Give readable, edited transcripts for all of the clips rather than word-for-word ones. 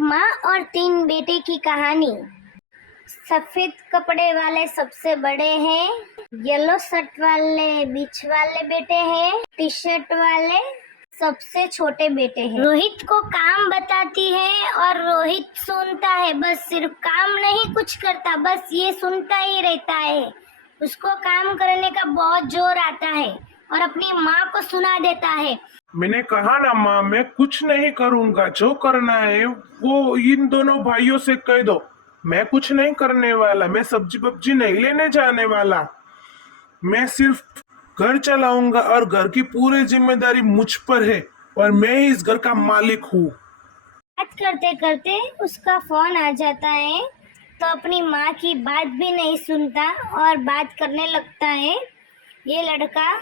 माँ और 3 बेटे की कहानी। सफेद कपड़े वाले सबसे बड़े हैं, येलो शर्ट वाले बीच वाले बेटे हैं, टी शर्ट वाले सबसे छोटे बेटे हैं। रोहित को काम बताती है और रोहित सुनता है, बस सिर्फ काम नहीं कुछ करता, बस ये सुनता ही रहता है। उसको काम करने का बहुत जोर आता है और अपनी माँ को सुना देता है। मैंने कहा ना माँ, मैं कुछ नहीं करूँगा, जो करना है वो इन दोनों भाइयों से कह दो। मैं कुछ नहीं करने वाला, मैं सब्जी पब्जी नहीं लेने जाने वाला। मैं सिर्फ घर चलाऊंगा और घर की पूरी जिम्मेदारी मुझ पर है और मैं ही इस घर का मालिक हूँ। बात करते करते उसका फोन आ जाता है, तो अपनी माँ की बात भी नहीं सुनता और बात करने लगता है। ये लड़का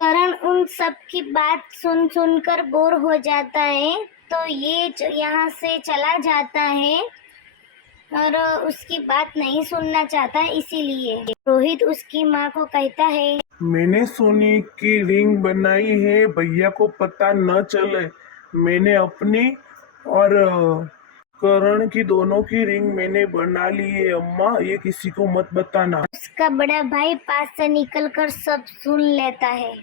करण उन सब की बात सुन सुनकर बोर हो जाता है, तो ये यहाँ से चला जाता है और उसकी बात नहीं सुनना चाहता। इसीलिए रोहित उसकी माँ को कहता है, मैंने सोने की रिंग बनाई है, भैया को पता न चले। मैंने अपनी और करण की दोनों की रिंग मैंने बना ली है अम्मा, ये किसी को मत बताना। उसका बड़ा भाई पास से निकलकर सब सुन लेता है।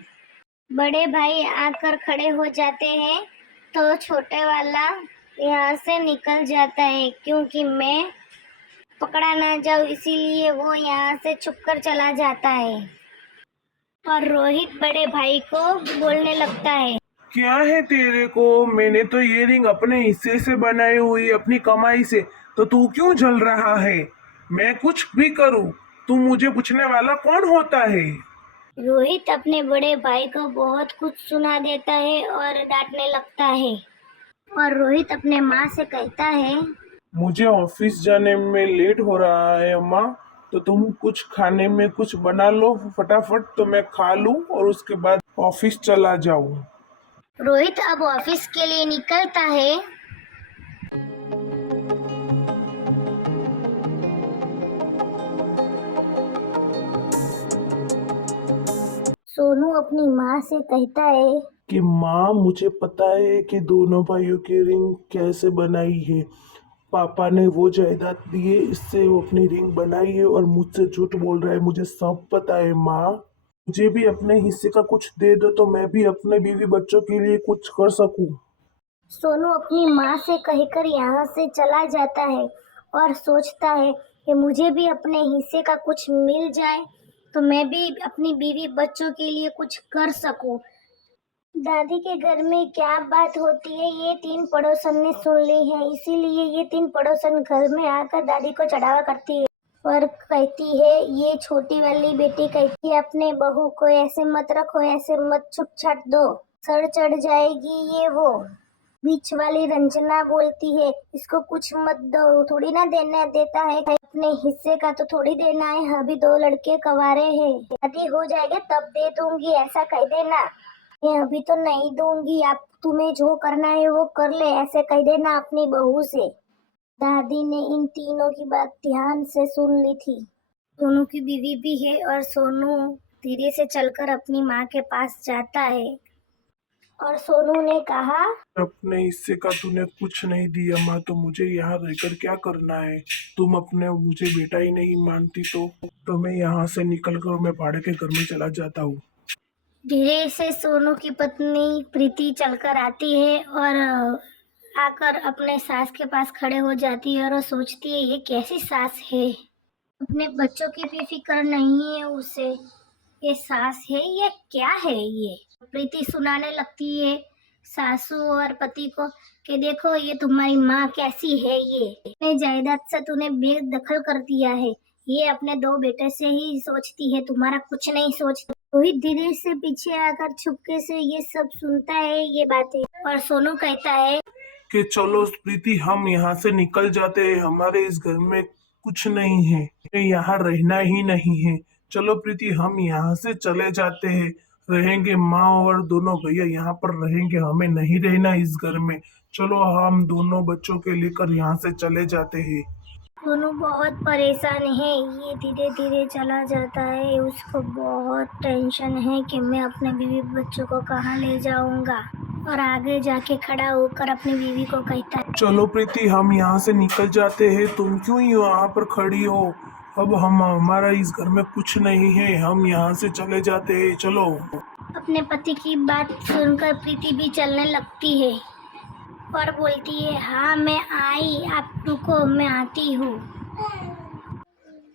बड़े भाई आकर खड़े हो जाते हैं, तो छोटे वाला यहाँ से निकल जाता है, क्योंकि मैं पकड़ा ना जाऊँ इसीलिए वो यहाँ से छुपकर चला जाता है। और रोहित बड़े भाई को बोलने लगता है, क्या है तेरे को? मैंने तो ये रिंग अपने हिस्से से बनाई हुई, अपनी कमाई से, तो तू क्यों जल रहा है? मैं कुछ भी करूं, तू मुझे पूछने वाला कौन होता है? रोहित अपने बड़े भाई को बहुत कुछ सुना देता है और डांटने लगता है। और रोहित अपने माँ से कहता है, मुझे ऑफिस जाने में लेट हो रहा है अम्मा, तो तुम कुछ खाने में कुछ बना लो फटाफट, तो मैं खा लूं और उसके बाद ऑफिस चला जाऊं। रोहित अब ऑफिस के लिए निकलता है। सोनू अपनी माँ से कहता है कि माँ, मुझे पता है कि दोनों भाइयों की रिंग कैसे बनाई है। पापा ने वो जायदाद दिए, इससे वो अपनी रिंग बनाई है और मुझसे झूठ बोल रहा है, मुझे सब पता है माँ। मुझे भी अपने हिस्से का कुछ दे दो, तो मैं भी अपने बीवी बच्चों के लिए कुछ कर सकूं। सोनू अपनी माँ से कहकर यहाँ से चला जाता है और सोचता है कि मुझे भी अपने हिस्से का कुछ मिल जाए, तो मैं भी अपनी बीवी बच्चों के लिए कुछ कर सकूं। दादी के घर में क्या बात होती है ये 3 पड़ोसन ने सुन ली है, इसीलिए ये 3 पड़ोसन घर में आकर दादी को चढ़ावा करती है और कहती है, ये छोटी वाली बेटी कहती है अपने बहू को ऐसे मत रखो, ऐसे मत छुप छाट दो, सर चढ़ जाएगी ये वो। बीच वाली रंजना बोलती है, इसको कुछ मत दो, थोड़ी ना देने देता है, अपने हिस्से का तो थोड़ी देना है, अभी 2 लड़के कवारे हैं, शादी हो जाएगा तब दे दूंगी, ऐसा कह देना। मैं अभी तो नहीं दूंगी, आप तुम्हें जो करना है वो कर ले, ऐसे कह देना अपनी बहू से। दादी ने इन तीनों की बात ध्यान से सुन ली थी। सोनू की बीवी भी है और सोनू धीरे से चलकर अपनी माँ के पास जाता है और सोनू ने कहा, अपने हिस्से का तूने कुछ नहीं दिया माँ, तो मुझे यहाँ रहकर क्या करना है? तुम अपने मुझे बेटा ही नहीं मानती तो मैं यहाँ से निकल कर मैं भाड़े के घर में चला जाता हूँ। धीरे से सोनू की पत्नी प्रीति चलकर आती है और आकर अपने सास के पास खड़े हो जाती है और वो सोचती है, ये कैसी सास है, अपने बच्चों की भी फिक्र नहीं है उसे, ये सास है या क्या है ये। प्रीति सुनाने लगती है सासू और पति को कि देखो ये तुम्हारी माँ कैसी है, ये अपने जायदाद से तूने बेदखल कर दिया है, ये अपने 2 बेटे से ही सोचती है, तुम्हारा कुछ नहीं सोचती। रोहित धीरे से पीछे आकर चुपके से ये सब सुनता है ये बातें, और सोनू कहता है कि चलो प्रीति, हम यहाँ से निकल जाते हैं, हमारे इस घर में कुछ नहीं है, हमें यहाँ रहना ही नहीं है। चलो प्रीति, हम यहाँ से चले जाते हैं, रहेंगे माँ और दोनों भैया यहाँ पर रहेंगे, हमें नहीं रहना इस घर में। चलो हम दोनों बच्चों के लेकर यहाँ से चले जाते हैं। सोनू बहुत परेशान है, ये धीरे धीरे चला जाता है, उसको बहुत टेंशन है कि मैं अपने बीवी बच्चों को कहाँ ले जाऊंगा। और आगे जाके खड़ा होकर अपनी बीवी को कहता है, चलो प्रीति हम यहाँ से निकल जाते हैं, तुम क्यों यहाँ पर खड़ी हो? अब हम हमारा इस घर में कुछ नहीं है, हम यहाँ से चले जाते हैं, चलो। अपने पति की बात सुनकर प्रीति भी चलने लगती है और बोलती है, हाँ मैं आई, आप रुको मैं आती हूँ।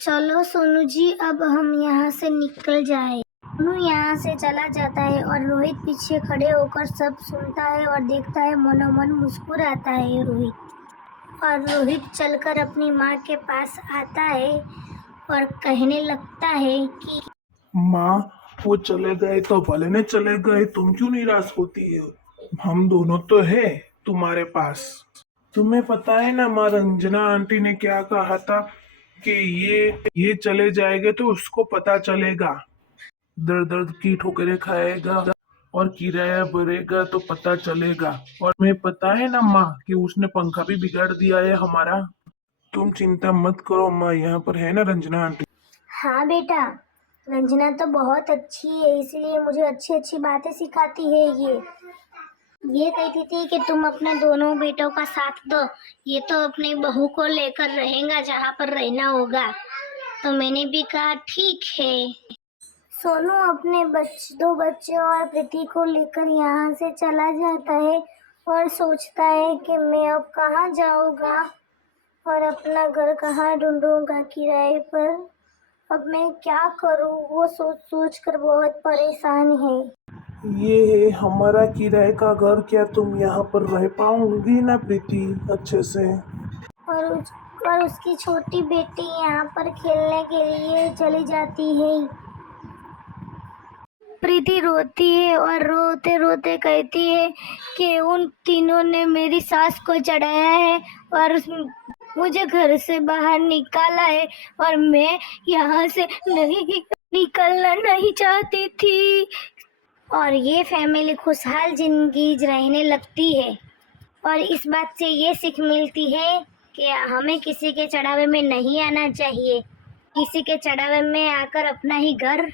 चलो सोनू जी अब हम यहाँ से निकल जाए। सोनू यहाँ से चला जाता है और रोहित पीछे खड़े होकर सब सुनता है और देखता है, मनोमन मुस्कुराता है रोहित। और रोहित चलकर अपनी माँ के पास आता है और कहने लगता है कि माँ वो चले गए तो भले ने चले गए, तुम क्यों निराश होती हो? हम दोनों तो है तुम्हारे पास। तुम्हें पता है ना माँ रंजना आंटी ने क्या कहा था कि ये चले जाएंगे तो उसको पता चलेगा, दर दर्द की ठोकरें खाएगा और किराया भरेगा तो पता चलेगा। और तुम्हें पता है ना माँ कि उसने पंखा भी बिगाड़ दिया है हमारा। तुम चिंता मत करो माँ, यहाँ पर है ना रंजना आंटी। हाँ बेटा, रंजना तो बहुत अच्छी है, इसलिए मुझे अच्छी अच्छी बातें सिखाती है। ये कहती थी कि तुम अपने दोनों बेटों का साथ दो, ये तो अपनी बहू को लेकर रहेगा जहाँ पर रहना होगा। तो मैंने भी कहा ठीक है। सोनू अपने दो बच्चे और प्रीति को लेकर यहाँ से चला जाता है और सोचता है कि मैं अब कहाँ जाऊँगा और अपना घर कहाँ ढूंढूंगा किराए पर। अब मैं क्या करूँ, वो सोच सोच कर बहुत परेशान है। ये है हमारा किराए का घर, क्या तुम यहाँ पर रह पाओगी ना प्रीति अच्छे से? और उसकी छोटी बेटी यहाँ पर खेलने के लिए चली जाती है। प्रीति रोती है और रोते रोते कहती है कि उन तीनों ने मेरी सास को चढ़ाया है और मुझे घर से बाहर निकाला है और मैं यहाँ से नहीं निकलना नहीं चाहती थी। और ये फैमिली खुशहाल जिंदगी रहने लगती है और इस बात से ये सीख मिलती है कि हमें किसी के चढ़ावे में नहीं आना चाहिए। किसी के चढ़ावे में आकर अपना ही घर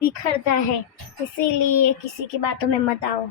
बिखरता है, इसीलिए किसी की बातों में मत आओ।